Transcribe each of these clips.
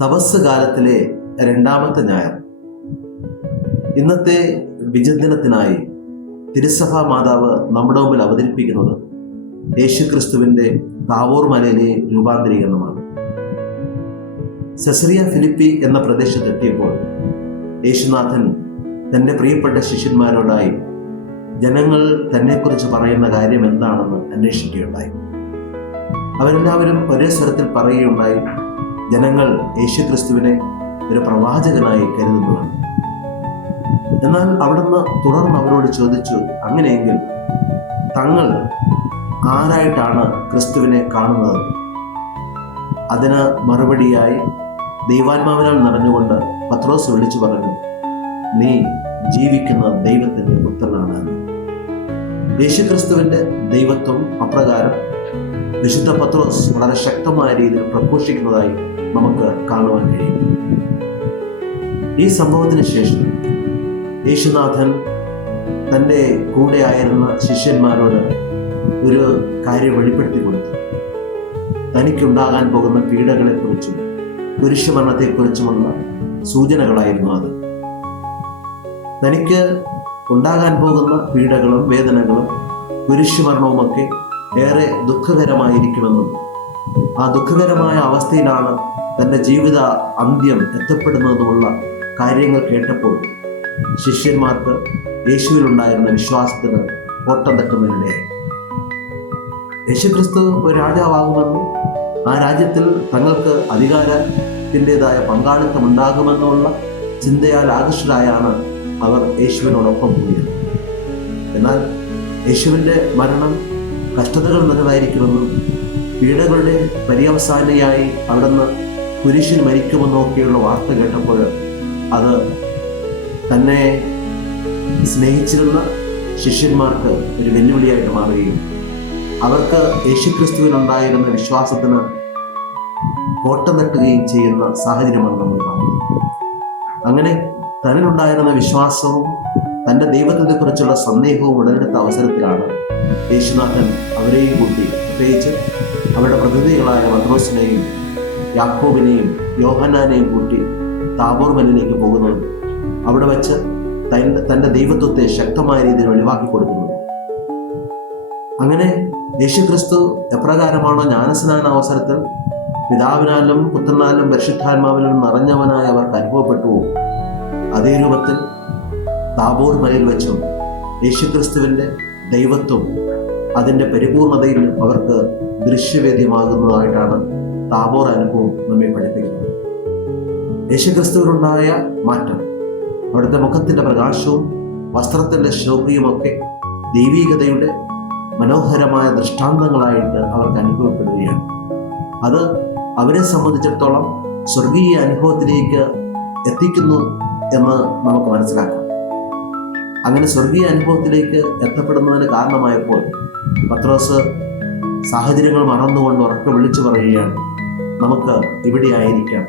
തപസ് കാലത്തിലെ രണ്ടാമത്തെ ഞായർ. ഇന്നത്തെ വിജയദിനത്തിനായി തിരുസഭാ മാതാവ് നമ്മുടെ മുമ്പിൽ അവതരിപ്പിക്കുന്നത് യേശുക്രിസ്തുവിൻ്റെ താബോർ മലയിലെ രൂപാന്തരീകരണമാണ്. സെസറിയ ഫിലിപ്പി എന്ന പ്രദേശത്തെത്തിയപ്പോൾ യേശുനാഥൻ തൻ്റെ പ്രിയപ്പെട്ട ശിഷ്യന്മാരോടായി ജനങ്ങൾ തന്നെക്കുറിച്ച് പറയുന്ന കാര്യം എന്താണെന്ന് അന്വേഷിക്കുകയുണ്ടായി. അവരെല്ലാവരും ഒരേ സ്വരത്തിൽ പറയുകയുണ്ടായി, ജനങ്ങൾ യേശുക്രിസ്തുവിനെ ഒരു പ്രവാചകനായി കരുതുന്നതാണ്. എന്നാൽ അവിടുന്ന് തുടർന്ന് അവരോട് ചോദിച്ചു, അങ്ങനെയെങ്കിൽ തങ്ങൾ ആരായിട്ടാണ് ക്രിസ്തുവിനെ കാണുന്നത്? അതിന് മറുപടിയായി ദൈവാത്മാവിനാൽ നിറഞ്ഞുകൊണ്ട് പത്രോസ് വിളിച്ചു പറഞ്ഞു, നീ ജീവിക്കുന്ന ദൈവത്തിൻ്റെ പുത്രനാണ്. യേശുക്രിസ്തുവിൻ്റെ ദൈവത്വം അപ്രകാരം വിശുദ്ധ പത്രോസ് വളരെ ശക്തമായ രീതിയിൽ പ്രഘോഷിക്കുന്നതായി നമുക്ക് കാണുവാൻ കഴിയും. ഈ സംഭവത്തിന് ശേഷം യേശുനാഥൻ തൻ്റെ കൂടെ ആയിരുന്ന ശിഷ്യന്മാരോട് ഒരു കാര്യം വെളിപ്പെടുത്തി കൊടുത്തു. തനിക്കുണ്ടാകാൻ പോകുന്ന പീഡകളെക്കുറിച്ചും കുരിശുമരണത്തെക്കുറിച്ചുമുള്ള സൂചനകളായിരുന്നു അത്. തനിക്ക് ഉണ്ടാകാൻ പോകുന്ന പീഡകളും വേദനകളും കുരിശുമരണവുമൊക്കെ ഏറെ ദുഃഖകരമായിരിക്കുമെന്നും ആ ദുഃഖകരമായ അവസ്ഥയിലാണ് തൻ്റെ ജീവിത അന്ത്യം എത്തപ്പെടുന്നതുമുള്ള കാര്യങ്ങൾ കേട്ടപ്പോൾ ശിഷ്യന്മാർക്ക് യേശുവിലുണ്ടായിരുന്ന വിശ്വാസത്തിന് ഓട്ടം തട്ടുന്നതിനിടയായി. യേശുക്രിസ്തു ഒരു രാജാവാകുമെന്നും ആ രാജ്യത്തിൽ തങ്ങൾക്ക് അധികാരത്തിൻ്റെതായ പങ്കാളിത്തം ഉണ്ടാകുമെന്നുള്ള ചിന്തയാൽ ആകർഷരായാണ് അവർ യേശുവിനോടൊപ്പം പോയത്. എന്നാൽ യേശുവിൻ്റെ മരണം കഷ്ടതകൾ നിറവായിരിക്കുമെന്നും പീഡകളുടെ പര്യവസാനിയായി അവിടുന്ന് കുരിശിൽ മരിക്കുമെന്നൊക്കെയുള്ള വാർത്ത കേട്ടപ്പോൾ അത് തന്നെ സ്നേഹിച്ചിരുന്ന ശിഷ്യന്മാർക്ക് ഒരു വെല്ലുവിളിയായിട്ട് മാറുകയും അവർക്ക് യേശുക്രിസ്തുവിനുണ്ടായിരുന്ന വിശ്വാസത്തിന് കോട്ടം തട്ടുകയും ചെയ്യുന്ന സാഹചര്യമാണ് നമ്മൾ കാണുന്നത്. അങ്ങനെ തന്നിലുണ്ടായിരുന്ന വിശ്വാസവും തൻ്റെ ദൈവത്വത്തെക്കുറിച്ചുള്ള സന്ദേഹവും ഉടലെടുത്ത അവസരത്തിലാണ് യേശുനാഥൻ അവരെയും കൂട്ടി, പ്രത്യേകിച്ച് അവരുടെ പ്രതിനിധികളായ പത്രോസിനെയും യാക്കോബിനെയും യോഹന്നാനെയും കൂട്ടി താബോർ മലയിലേക്ക് പോകുന്നത്. അവിടെ വെച്ച് തൻ്റെ ദൈവത്വത്തെ ശക്തമായ രീതിയിൽ വെളിവാക്കി കൊടുക്കുന്നത്. അങ്ങനെ യേശുക്രിസ്തു എപ്രകാരമാണോ ജ്ഞാനസ്നാന അവസരത്തിൽ പിതാവിനാലും പുത്രനാലും പരിശുദ്ധാത്മാവിലും നിറഞ്ഞവനായി അവർക്ക് അനുഭവപ്പെട്ടുവോ, അതേ രൂപത്തിൽ താബോർ മലയിൽ വെച്ചും യേശുക്രിസ്തുവിൻ്റെ ദൈവത്വം അതിൻ്റെ പരിപൂർണതയിൽ അവർക്ക് ദൃശ്യവേദ്യമാകുന്നതായിട്ടാണ് താബോർ അനുഭവം നമ്മെ പഠിപ്പിക്കുന്നത്. യേശുക്രിസ്തുവിനുണ്ടായ മാറ്റം, അവിടുത്തെ മുഖത്തിൻ്റെ പ്രകാശവും വസ്ത്രത്തിൻ്റെ ശോഭയുമൊക്കെ ദൈവീകതയുടെ മനോഹരമായ ദൃഷ്ടാന്തങ്ങളായിട്ട് അവർക്ക് അനുഭവപ്പെടുകയാണ്. അത് അവരെ സംബന്ധിച്ചിടത്തോളം സ്വർഗീയ അനുഭവത്തിലേക്ക് എത്തിക്കുന്നു എന്ന് നമുക്ക് മനസ്സിലാക്കാം. അങ്ങനെ സ്വർഗീയ അനുഭവത്തിലേക്ക് എത്തപ്പെടുന്നതിന് കാരണമായപ്പോൾ പത്രോസ് സാഹചര്യങ്ങൾ മറന്നുകൊണ്ട് ഉറക്കെ വിളിച്ചു പറയുകയാണ്, നമുക്ക് ഇവിടെ ആയിരിക്കാം,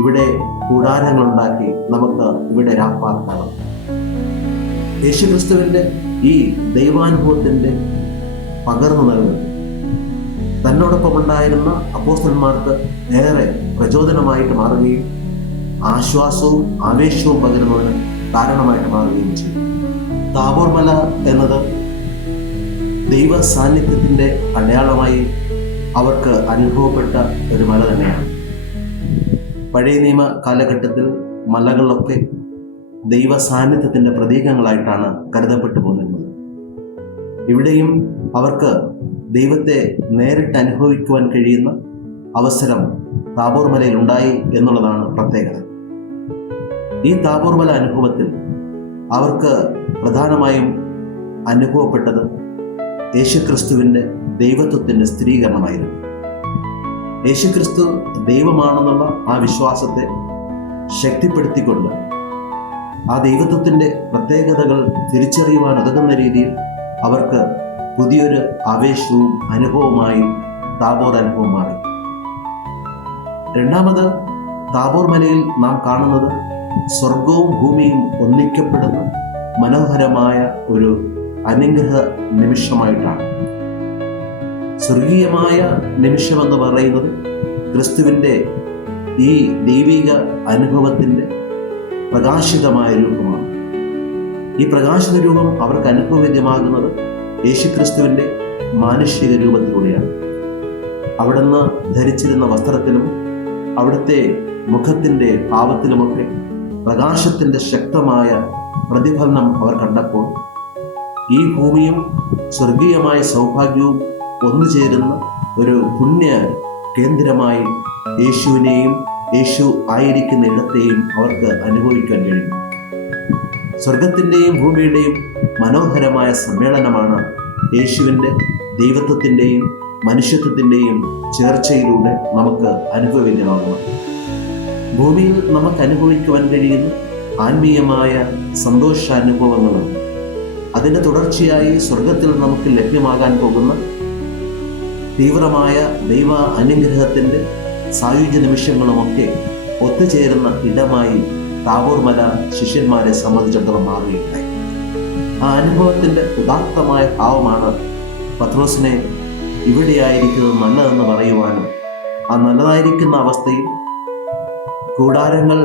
ഇവിടെ കൂടാരങ്ങളുണ്ടാക്കി നമുക്ക് ഇവിടെ രാപ്പാർക്കാം. യേശുക്രിസ്തുവിൻ്റെ ഈ ദൈവാനുഭവത്തിൻ്റെ പകർന്നു നൽകുന്നത് തന്നോടൊപ്പം ഉണ്ടായിരുന്ന അപ്പോസ്തലന്മാർക്ക് ഏറെ പ്രചോദനമായിട്ട് മാറുകയും ആശ്വാസവും ആവേശവും പകരുന്നതിന് കാരണമായിട്ട് മാറുകയും ചെയ്തു. താബോർ മല എന്നത് ദൈവ സാന്നിധ്യത്തിൻ്റെ അടയാളമായി അവർക്ക് അനുഭവപ്പെട്ട ഒരു മല തന്നെയാണ്. പഴയ നിയമ കാലഘട്ടത്തിൽ മലകളൊക്കെ ദൈവ സാന്നിധ്യത്തിൻ്റെ പ്രതീകങ്ങളായിട്ടാണ് കരുതപ്പെട്ടു പോന്നിരുന്നത്. ഇവിടെയും അവർക്ക് ദൈവത്തെ നേരിട്ട് അനുഭവിക്കുവാൻ കഴിയുന്ന അവസരം താബോർ മലയിൽ ഉണ്ടായി എന്നുള്ളതാണ് പ്രത്യേകത. ഈ താബോർ മല അനുഭവത്തിൽ അവർക്ക് പ്രധാനമായും അനുഭവപ്പെട്ടത് യേശുക്രിസ്തുവിൻ്റെ ദൈവത്വത്തിൻ്റെ സ്ഥിരീകരണമായിരുന്നു. യേശുക്രിസ്തു ദൈവമാണെന്നുള്ള ആ വിശ്വാസത്തെ ശക്തിപ്പെടുത്തിക്കൊണ്ട് ആ ദൈവത്വത്തിൻ്റെ പ്രത്യേകതകൾ തിരിച്ചറിയുവാൻ ഉതകുന്ന രീതിയിൽ അവർക്ക് പുതിയൊരു ആവേശവും അനുഭവമായി താബോർ അനുഭവം മാറി. രണ്ടാമത് താബോർ മലയിൽ നാം കാണുന്നത് സ്വർഗവും ഭൂമിയും ഒന്നിക്കപ്പെടുന്ന മനോഹരമായ ഒരു അനുഗ്രഹ നിമിഷമായിട്ടാണ്. സ്വർഗീയമായ നിമിഷമെന്ന് പറയുന്നത് ക്രിസ്തുവിൻ്റെ ഈ ദൈവിക അനുഭവത്തിൻ്റെ പ്രകാശിതമായ രൂപമാണ്. ഈ പ്രകാശിത രൂപം അവർക്ക് അനുഭവവേദ്യമാകുന്നത് യേശുക്രിസ്തുവിൻ്റെ മാനുഷിക രൂപത്തിലൂടെയാണ്. അവിടുന്ന് ധരിച്ചിരുന്ന വസ്ത്രത്തിലും അവിടുത്തെ മുഖത്തിൻ്റെ ഭാവത്തിലുമൊക്കെ പ്രകാശത്തിൻ്റെ ശക്തമായ പ്രതിഫലനം അവർ കണ്ടപ്പോൾ ഈ ഭൂമിയും സ്വർഗീയമായ സൗഭാഗ്യവും ഒന്നുചേരുന്ന ഒരു പുണ്യ കേന്ദ്രമായി യേശുവിനെയും യേശു ആയിരിക്കുന്ന ഇടത്തെയും അവർക്ക് അനുഭവിക്കാൻ കഴിയും. സ്വർഗത്തിൻ്റെയും ഭൂമിയുടെയും മനോഹരമായ സമ്മേളനമാണ് യേശുവിൻ്റെ ദൈവത്വത്തിൻ്റെയും മനുഷ്യത്വത്തിൻ്റെയും ചേർച്ചയിലൂടെ നമുക്ക് അനുഭവവേദ്യമാകുന്നത്. ഭൂമിയിൽ നമുക്ക് അനുഭവിക്കുവാൻ കഴിയുന്ന ആത്മീയമായ സന്തോഷാനുഭവങ്ങളും അതിൻ്റെ തുടർച്ചയായി സ്വർഗത്തിൽ നമുക്ക് ലഭ്യമാകാൻ പോകുന്ന തീവ്രമായ ദൈവ അനുഗ്രഹത്തിൻ്റെ സായുജ്യ നിമിഷങ്ങളുമൊക്കെ ഒത്തുചേരുന്ന ഇടമായി താബോർ മല ശിഷ്യന്മാരെ സംബന്ധിച്ചിടത്തോളം മാറുകയുണ്ടായി. ആ അനുഭവത്തിൻ്റെ ഉദാത്തമായ ഭാവമാണ് പത്രോസിനെ ഇവിടെയായിരിക്കുന്നത് നല്ലതെന്ന് പറയുവാനും ആ നല്ലതായിരിക്കുന്ന അവസ്ഥയിൽ കൂടാരങ്ങൾ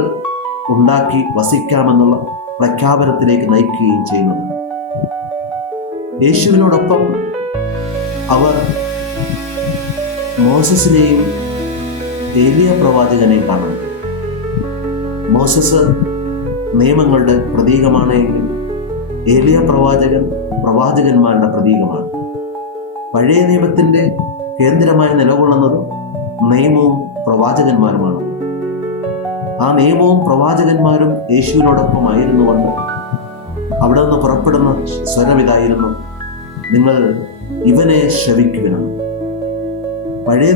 ഉണ്ടാക്കി വസിക്കാമെന്നുള്ള പ്രഖ്യാപനത്തിലേക്ക് നയിക്കുകയും ചെയ്യുന്നത്. യേശുവിനോടൊപ്പം അവർ മോസസിനെയും ഏലിയ പ്രവാചകനെയും കാണുന്നു. മോസസ് നിയമങ്ങളുടെ പ്രതീകമാണെങ്കിൽ ഏലിയ പ്രവാചകൻ പ്രവാചകന്മാരുടെ പ്രതീകമാണ്. പഴയ നിയമത്തിൻ്റെ കേന്ദ്രമായി നിലകൊള്ളുന്നത് നിയമവും പ്രവാചകന്മാരുമാണ്. ആ നിയമവും പ്രവാചകന്മാരും യേശുവിനോടൊപ്പമായിരുന്നുകൊണ്ട് അവിടെ നിന്ന് പുറപ്പെടുന്ന സ്വരമിതായിരുന്നു, നിങ്ങൾ ഇവനെ ശ്രവിക്കുവിനും. പഴയ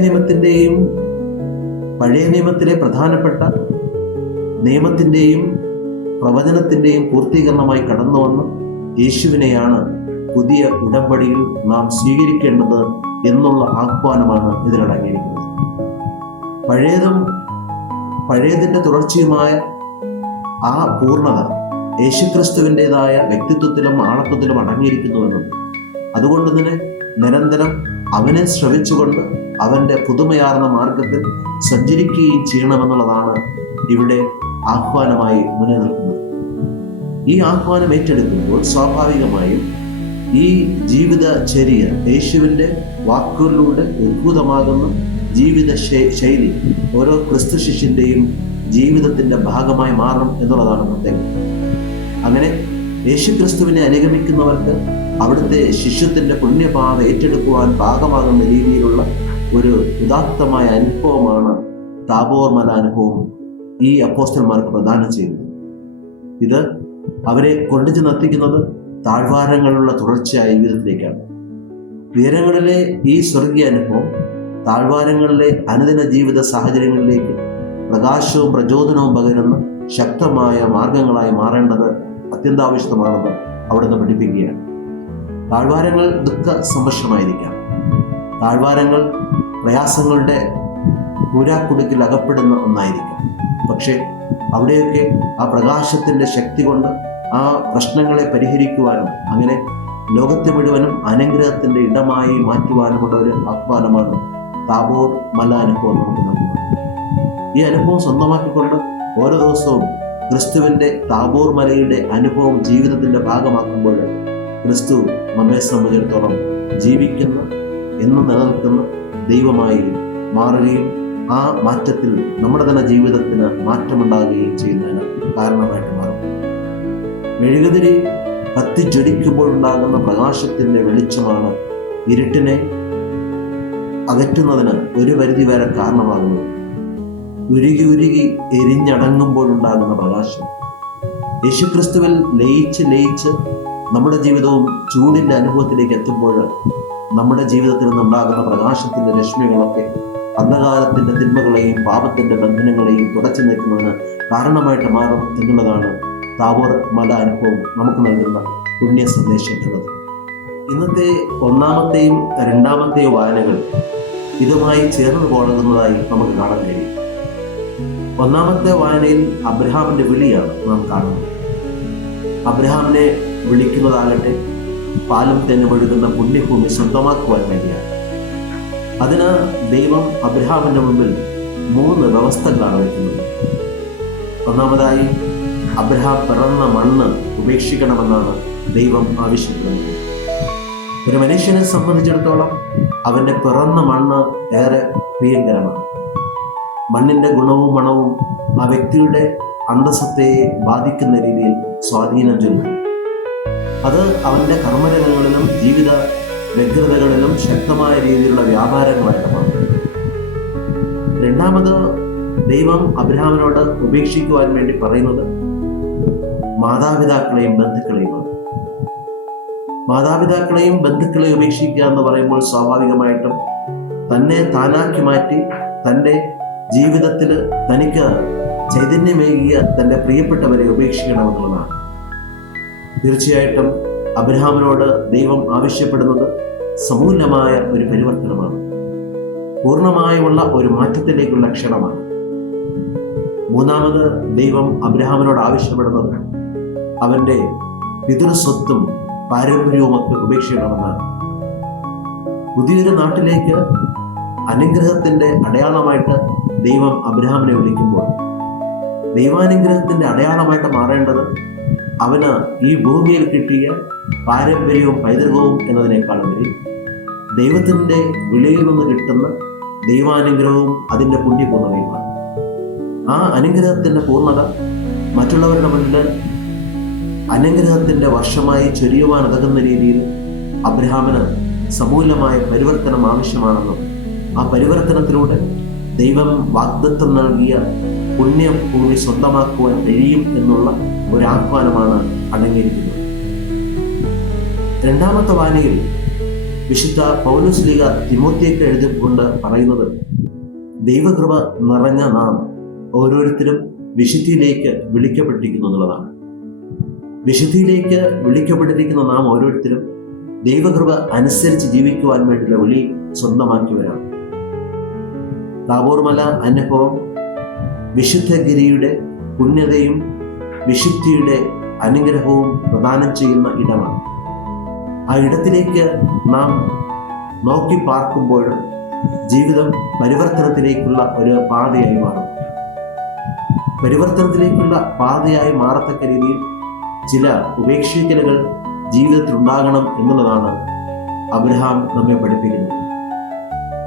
നിയമത്തിലെ പ്രധാനപ്പെട്ട നിയമത്തിൻ്റെയും പ്രവചനത്തിൻ്റെയും പൂർത്തീകരണമായി കടന്നു വന്ന യേശുവിനെയാണ് പുതിയ ഉടമ്പടിയിൽ നാം സ്വീകരിക്കേണ്ടത് എന്നുള്ള ആഹ്വാനമാണ് ഇതിലടങ്ങിയിരിക്കുന്നത്. പഴയതിൻ്റെ തുടർച്ചയുമായ ആ പൂർണ്ണത യേശുക്രിസ്തുവിൻ്റെതായ വ്യക്തിത്വത്തിലും ആളത്വത്തിലും അടങ്ങിയിരിക്കുന്നുവെന്നും അതുകൊണ്ട് തന്നെ നിരന്തരം അവനെ ശ്രവിച്ചുകൊണ്ട് അവൻ്റെ പുതുമയാർന്ന മാർഗത്തിൽ സഞ്ചരിക്കുകയും ചെയ്യണമെന്നുള്ളതാണ് ഇവിടെ ആഹ്വാനമായി മുന്നിൽ നിൽക്കുന്നത്. ഈ ആഹ്വാനം ഏറ്റെടുക്കുമ്പോൾ സ്വാഭാവികമായും ഈ ജീവിതചര്യ യേശുവിൻ്റെ വാക്കുകളിലൂടെ ഉദ്ഭൂതമാകുന്ന ജീവിത ശൈലി ഓരോ ക്രിസ്തു ശിഷ്യൻ്റെയും ജീവിതത്തിൻ്റെ ഭാഗമായി മാറും എന്നുള്ളതാണ് പ്രത്യേകത. അങ്ങനെ യേശു ക്രിസ്തുവിനെ അനുഗമിക്കുന്നവർക്ക് അവിടുത്തെ ശിഷ്യത്തിൻ്റെ പുണ്യപാത ഏറ്റെടുക്കുവാൻ പാകമാകുന്ന രീതിയിലുള്ള ഒരു ഉദാത്തമായ അനുഭവമാണ് താബോർ മല അനുഭവം ഈ അപ്പോസ്തലന്മാർക്ക് പ്രദാനം ചെയ്യുന്നത്. ഇത് അവരെ കൊണ്ടുചെന്നെത്തിക്കുന്നത് താഴ്വാരങ്ങളുള്ള തുടർച്ചയായ ജീവിതത്തിലേക്കാണ്. ഉയരങ്ങളിലെ ഈ സ്വർഗീയ അനുഭവം താഴ്വാരങ്ങളിലെ അനുദിന ജീവിത സാഹചര്യങ്ങളിലേക്ക് പ്രകാശവും പ്രചോദനവും പകരുന്ന ശക്തമായ മാർഗങ്ങളായി മാറേണ്ടത് അത്യന്താവശ്യമാണെന്ന് അവിടുന്ന് പഠിപ്പിക്കുകയാണ്. താഴ്വാരങ്ങൾ ദുഃഖ സമ്പർശമായിരിക്കാം. താഴ്വാരങ്ങൾ പ്രയാസങ്ങളുടെ കൂരാക്കുടുക്കിൽ അകപ്പെടുന്ന ഒന്നായിരിക്കാം. പക്ഷേ അവിടെയൊക്കെ ആ പ്രകാശത്തിൻ്റെ ശക്തി കൊണ്ട് ആ പ്രശ്നങ്ങളെ പരിഹരിക്കുവാനും അങ്ങനെ ലോകത്തെ മുഴുവനും അനുഗ്രഹത്തിൻ്റെ ഇടമായി മാറ്റുവാനുമുള്ള ഒരു ആഹ്വാനമാണ് താബോർ മല അനുഭവം നമുക്ക് നൽകുന്നത്. ഈ അനുഭവം സ്വന്തമാക്കിക്കൊണ്ട് ഓരോ ദിവസവും ക്രിസ്തുവിൻ്റെ താബോർ മലയുടെ അനുഭവം ജീവിതത്തിൻ്റെ ഭാഗമാക്കുമ്പോൾ ക്രിസ്തു നമ്മെ സംബന്ധിച്ചിടത്തോളം ജീവിക്കുന്ന എന്നും നിലനിൽക്കുന്ന ദൈവമായി മാറുകയും ആ മാറ്റത്തിൽ നമ്മുടെ തന്നെ ജീവിതത്തിന് മാറ്റമുണ്ടാകുകയും ചെയ്യുന്നതിന് കാരണമായിട്ട് മാറും. മെഴുകുതിരി കത്തിജ്വലിക്കുമ്പോഴുണ്ടാകുന്ന പ്രകാശത്തിൻ്റെ വെളിച്ചമാണ് ഇരുട്ടിനെ അകറ്റുന്നതിന് ഒരു പരിധി വരെ കാരണമാകുന്നത്. ഉരുകി എരിഞ്ഞടങ്ങുമ്പോഴുണ്ടാകുന്ന പ്രകാശം യേശുക്രിസ്തുവിൽ ലയിച്ച് നമ്മുടെ ജീവിതവും ചൂടിൻ്റെ അനുഭവത്തിലേക്ക് എത്തുമ്പോൾ നമ്മുടെ ജീവിതത്തിൽ നിന്നുണ്ടാകുന്ന പ്രകാശത്തിൻ്റെ രശ്മികളൊക്കെ അന്ധകാരത്തിൻ്റെ തിന്മകളെയും പാപത്തിൻ്റെ ബന്ധനങ്ങളെയും തുടച്ചു നീക്കുന്നതിന് കാരണമായിട്ട് മാറും എന്നുള്ളതാണ് താബോർ മല അനുഭവം നമുക്ക് നൽകുന്ന പുണ്യ സന്ദേശം എന്നത്. ഇന്നത്തെ ഒന്നാമത്തെയും രണ്ടാമത്തെയും വായനകൾ ഇതുമായി ചേർന്ന് പോകുന്നതായി നമുക്ക് കാണാൻ കഴിയും. ഒന്നാമത്തെ വായനയിൽ അബ്രഹാമിൻ്റെ വിളിയാണ് നാം കാണുന്നത്. അബ്രഹാമിനെ വിളിക്കുന്നതാകട്ടെ പാലും തേനും ഒഴുകുന്ന പുണ്യഭൂമി സ്വന്തമാക്കുവാൻ വേണ്ടിയാണ്. അതിന് ദൈവം അബ്രഹാമിൻ്റെ മുമ്പിൽ 3 വ്യവസ്ഥകളാണ് വയ്ക്കുന്നത്. ഒന്നാമതായി, അബ്രഹാം പിറന്ന മണ്ണ് ഉപേക്ഷിക്കണമെന്നാണ് ദൈവം ആവശ്യപ്പെടുന്നത്. ഒരു മനുഷ്യനെ സംബന്ധിച്ചിടത്തോളം അവൻ്റെ പിറന്ന മണ്ണ് ഏറെ പ്രിയങ്കരമാണ്. മണ്ണിൻ്റെ ഗുണവും മണവും ആ വ്യക്തിയുടെ അന്തസ്സത്തെ ബാധിക്കുന്ന രീതിയിൽ സ്വാധീനം ചെലുത്തും. അത് അവൻ്റെ കർമ്മരംഗങ്ങളിലും ജീവിത വ്യഗ്രതകളിലും ശക്തമായ രീതിയിലുള്ള വ്യാപാരങ്ങളായിട്ട് മാറും. രണ്ടാമത്, ദൈവം അബ്രഹാമിനോട് ഉപേക്ഷിക്കുവാൻ വേണ്ടി പറയുന്നത് മാതാപിതാക്കളെയും ബന്ധുക്കളെയുമാണ്. മാതാപിതാക്കളെയും ബന്ധുക്കളെയും ഉപേക്ഷിക്കുക എന്ന് പറയുമ്പോൾ സ്വാഭാവികമായിട്ടും തന്നെ താനാക്കി മാറ്റി തൻ്റെ ജീവിതത്തിൽ തനിക്ക് ചൈതന്യമേകിയ തൻ്റെ പ്രിയപ്പെട്ടവരെ ഉപേക്ഷിക്കണമെന്നുള്ളതാണ്. തീർച്ചയായിട്ടും അബ്രഹാമിനോട് ദൈവം ആവശ്യപ്പെടുന്നത് സമൂലമായ ഒരു പരിവർത്തനമാണ്, പൂർണ്ണമായുള്ള ഒരു മാറ്റത്തിലേക്കുള്ള ക്ഷണമാണ്. മൂന്നാമത്, ദൈവം അബ്രഹാമിനോട് ആവശ്യപ്പെടുന്നത് അവൻ്റെ പിതൃസ്വത്തും പാരമ്പര്യവുമൊക്കെ ഉപേക്ഷിക്കണമെന്നാണ്. പുതിയൊരു നാട്ടിലേക്ക് അനുഗ്രഹത്തിൻ്റെ അടയാളമായിട്ട് ദൈവം അബ്രഹാമിനെ വിളിക്കുമ്പോൾ ദൈവാനുഗ്രഹത്തിൻ്റെ അടയാളമായിട്ട് മാറേണ്ടത് അവന് ഈ ഭൂമിയിൽ കിട്ടിയ പാരമ്പര്യവും പൈതൃകവും എന്നതിനേക്കാളുപരി ദൈവത്തിൻ്റെ വിളിയിൽ നിന്ന് കിട്ടുന്ന ദൈവാനുഗ്രഹവും അതിൻ്റെ പുണ്യപൂർണ്ണതയുമാണ്. ആ അനുഗ്രഹത്തിൻ്റെ പൂർണ്ണത മറ്റുള്ളവരുടെ മുന്നിൽ അനുഗ്രഹത്തിൻ്റെ വർഷമായി ചൊരിയുവാൻ ഉതകുന്ന രീതിയിൽ അബ്രഹാമിന് സമൂലമായ പരിവർത്തനം ആവശ്യമാണെന്നും ആ പരിവർത്തനത്തിലൂടെ ദൈവം വാഗ്ദത്തം നൽകിയ പുണ്യഭൂമി സ്വന്തമാക്കുവാൻ കഴിയും എന്നുള്ള ഒരു ആഹ്വാനമാണ് അടങ്ങിയിരിക്കുന്നത്. രണ്ടാമത്തെ വായനയിൽ വിശുദ്ധ പൗലോസ്ലീഹ തിമോത്തിക്ക് എഴുതിക്കൊണ്ട് പറയുന്നത്, ദൈവകൃപ നിറഞ്ഞ നാം ഓരോരുത്തരും വിശുദ്ധിയിലേക്ക് വിളിക്കപ്പെട്ടിരിക്കുന്നു എന്നുള്ളതാണ്. വിശുദ്ധിയിലേക്ക് വിളിക്കപ്പെട്ടിരിക്കുന്ന നാം ഓരോരുത്തരും ദൈവകൃപ അനുസരിച്ച് ജീവിക്കുവാൻ വേണ്ടിയുള്ള വിളി സ്വന്തമാക്കിയവരാണ്. താബോർ മല അനുഭവം വിശുദ്ധഗിരിയുടെ പുണ്യതയും വിശുദ്ധിയുടെ അനുഗ്രഹവും പ്രദാനം ചെയ്യുന്ന ഇടമാണ്. ആ ഇടത്തിലേക്ക് നാം നോക്കി പാർക്കുമ്പോൾ ജീവിതം പരിവർത്തനത്തിലേക്കുള്ള ഒരു പാതയായി മാറും. പരിവർത്തനത്തിലേക്കുള്ള പാതയായി മാറത്തക്ക രീതിയിൽ ചില ഉപേക്ഷിക്കലുകൾ ജീവിതത്തിൽ ഉണ്ടാകണം എന്നുള്ളതാണ് അബ്രഹാം നമ്മെ പഠിപ്പിക്കുന്നത്.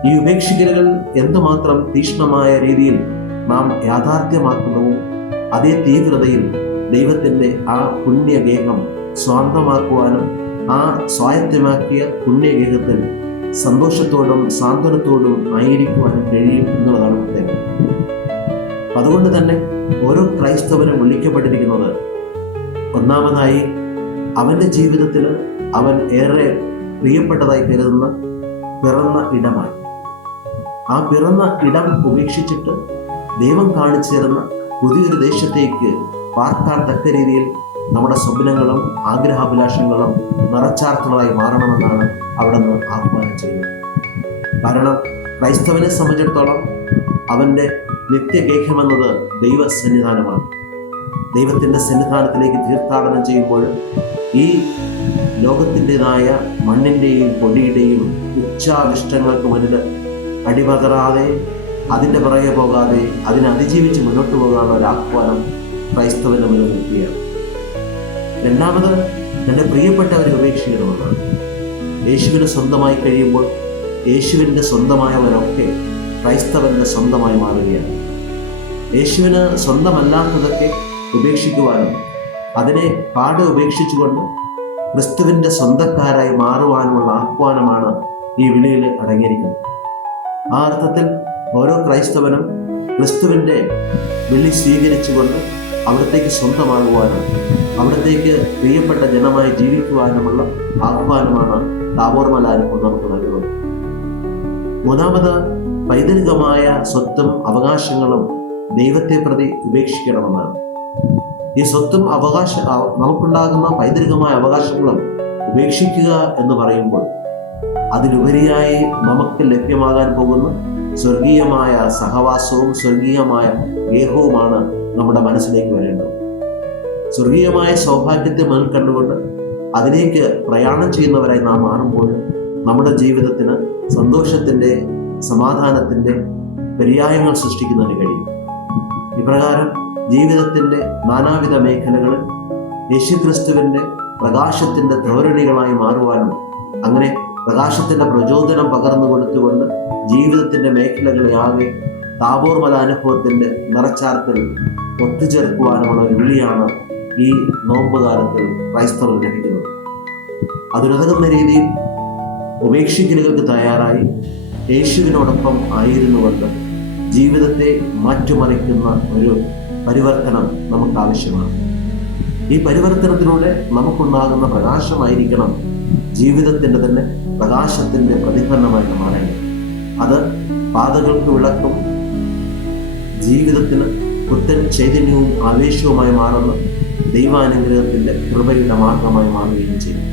ഈ ഉപേക്ഷിക്കലുകൾ എന്തുമാത്രം തീക്ഷ്ണമായ രീതിയിൽ നാം യാഥാർത്ഥ്യമാക്കുന്നതും അതേ തീവ്രതയിൽ ദൈവത്തിൻ്റെ ആ പുണ്യഗേഹം സ്വാന്തമാക്കുവാനും ആ സ്വായത്തമാക്കിയ പുണ്യഗേഹത്തിൽ സന്തോഷത്തോടും സാന്ത്വനത്തോടും ആയിരിക്കുവാനും കഴിയും എന്നുള്ളതാണ് പ്രത്യേകത. അതുകൊണ്ട് തന്നെ ഓരോ ക്രൈസ്തവനും വിളിക്കപ്പെട്ടിരിക്കുന്നത് ഒന്നാമതായി അവൻ്റെ ജീവിതത്തിൽ അവൻ ഏറെ പ്രിയപ്പെട്ടതായി കരുതുന്ന പിറന്ന ഇടമാണ്. ആ പിറന്ന ഇടം ഉപേക്ഷിച്ചിട്ട് ദൈവം കാണിച്ചു തരുന്ന പുതിയൊരു ദേശത്തേക്ക് പാർക്കാൻ തക്ക രീതിയിൽ നമ്മുടെ സ്വപ്നങ്ങളും ആഗ്രഹാഭിലാഷങ്ങളും നിറച്ചാർത്തുള്ളതായി മാറണമെന്നാണ് അവിടെ നിന്ന് ആഹ്വാനം ചെയ്യുന്നത്. കാരണം ക്രൈസ്തവനെ സംബന്ധിച്ചിടത്തോളം അവൻ്റെ നിത്യഗേഹമെന്നത് ദൈവസന്നിധാനമാണ്. ദൈവത്തിൻ്റെ സന്നിധാനത്തിലേക്ക് തീർത്ഥാടനം ചെയ്യുമ്പോൾ ഈ ലോകത്തിൻ്റെതായ മണ്ണിൻ്റെയും പൊടിയുടെയും ഉച്ചാവിഷ്ടങ്ങൾക്ക് മുന്നിൽ അടിപതറാതെ അതിൻ്റെ പുറകെ പോകാതെ അതിനെ അതിജീവിച്ച് മുന്നോട്ട് പോകാനുള്ള ഒരു ആഹ്വാനം ക്രൈസ്തവൻ്റെ മുന്നിൽ നിൽക്കുകയാണ്. രണ്ടാമത്, തൻ്റെ പ്രിയപ്പെട്ടവരെ ഉപേക്ഷിക്കണമെന്നാണ്. യേശുവിന് സ്വന്തമായി കഴിയുമ്പോൾ യേശുവിൻ്റെ സ്വന്തമായവരൊക്കെ ക്രൈസ്തവൻ്റെ സ്വന്തമായി മാറുകയാണ്. യേശുവിന് സ്വന്തമല്ലാത്തതൊക്കെ ഉപേക്ഷിക്കുവാനും അതിനെ പാടെ ഉപേക്ഷിച്ചുകൊണ്ട് ക്രിസ്തുവിൻ്റെ സ്വന്തക്കാരായി മാറുവാനുമുള്ള ആഹ്വാനമാണ് ഈ വിളിയിൽ അടങ്ങിയിരിക്കുന്നത്. ആ അർത്ഥത്തിൽ ഓരോ ക്രൈസ്തവനും ക്രിസ്തുവിൻ്റെ വിളി സ്വീകരിച്ചുകൊണ്ട് അവിടത്തേക്ക് സ്വന്തമാകുവാനും അവിടത്തേക്ക് പ്രിയപ്പെട്ട ജനമായി ജീവിക്കുവാനുമുള്ള ആഹ്വാനമാണ് താബോർ മല അനുഭവം നമുക്ക് നൽകുന്നത്. മൂന്നാമത്, പൈതൃകമായ സ്വത്തും അവകാശങ്ങളും ദൈവത്തെ പ്രതി ഉപേക്ഷിക്കണമെന്നാണ്. ഈ സ്വത്തും നമുക്കുണ്ടാകുന്ന പൈതൃകമായ അവകാശങ്ങളും ഉപേക്ഷിക്കുക എന്ന് പറയുമ്പോൾ അതിലുപരിയായി നമുക്ക് ലഭ്യമാകാൻ പോകുന്ന സ്വർഗീയമായ സഹവാസവും സ്വർഗീയമായ ഗേഹവുമാണ് നമ്മുടെ മനസ്സിലേക്ക് വരേണ്ടത്. സ്വർഗീയമായ സൗഭാഗ്യത്തെ മുന്നിൽ കണ്ടുകൊണ്ട് അതിലേക്ക് പ്രയാണം ചെയ്യുന്നവരായി നാം മാറുമ്പോൾ നമ്മുടെ ജീവിതത്തിന് സന്തോഷത്തിൻ്റെ, സമാധാനത്തിൻ്റെ, പര്യായങ്ങൾ സൃഷ്ടിക്കുന്നതിന് കഴിയും. ഇപ്രകാരം ജീവിതത്തിൻ്റെ നാനാവിധ മേഖലകളിൽ യേശുക്രിസ്തുവിൻ്റെ പ്രകാശത്തിൻ്റെ ധോരണികളായി മാറുവാനും അങ്ങനെ പ്രകാശത്തിൻ്റെ പ്രചോദനം പകർന്നു കൊടുത്തുകൊണ്ട് ജീവിതത്തിൻ്റെ മേഖലകളെ ആകെ താബോർ മല അനുഭവത്തിൻ്റെ നിറച്ചാർത്തിൽ ഒത്തുചേർക്കുവാനുമുള്ള ഒരു വിളിയാണ് ഈ നോമ്പ് കാലത്തിൽ ക്രൈസ്തവർ ലഭിക്കുന്നത്. അതിനുതകുന്ന രീതിയിൽ ഉപേക്ഷിക്കലുകൾക്ക് തയ്യാറായി യേശുവിനോടൊപ്പം ആയിരുന്നുകൊണ്ട് ജീവിതത്തെ മാറ്റിമറിക്കുന്ന ഒരു പരിവർത്തനം നമുക്ക് ആവശ്യമാണ്. ഈ പരിവർത്തനത്തിലൂടെ നമുക്കുണ്ടാകുന്ന പ്രകാശമായിരിക്കണം ജീവിതത്തിൻ്റെ തന്നെ പ്രകാശത്തിൻ്റെ പ്രതിഫലനമായിട്ട് മാറേണ്ടത്. അത് പാതകൾക്ക് വിളക്കും ജീവിതത്തിന് പുത്തൻ ചൈതന്യവും ആവേശവുമായി മാറുന്ന ദൈവാനുഗ്രഹത്തിൻ്റെ കൃപയുടെ മാർഗമായി മാറുകയും ചെയ്യും.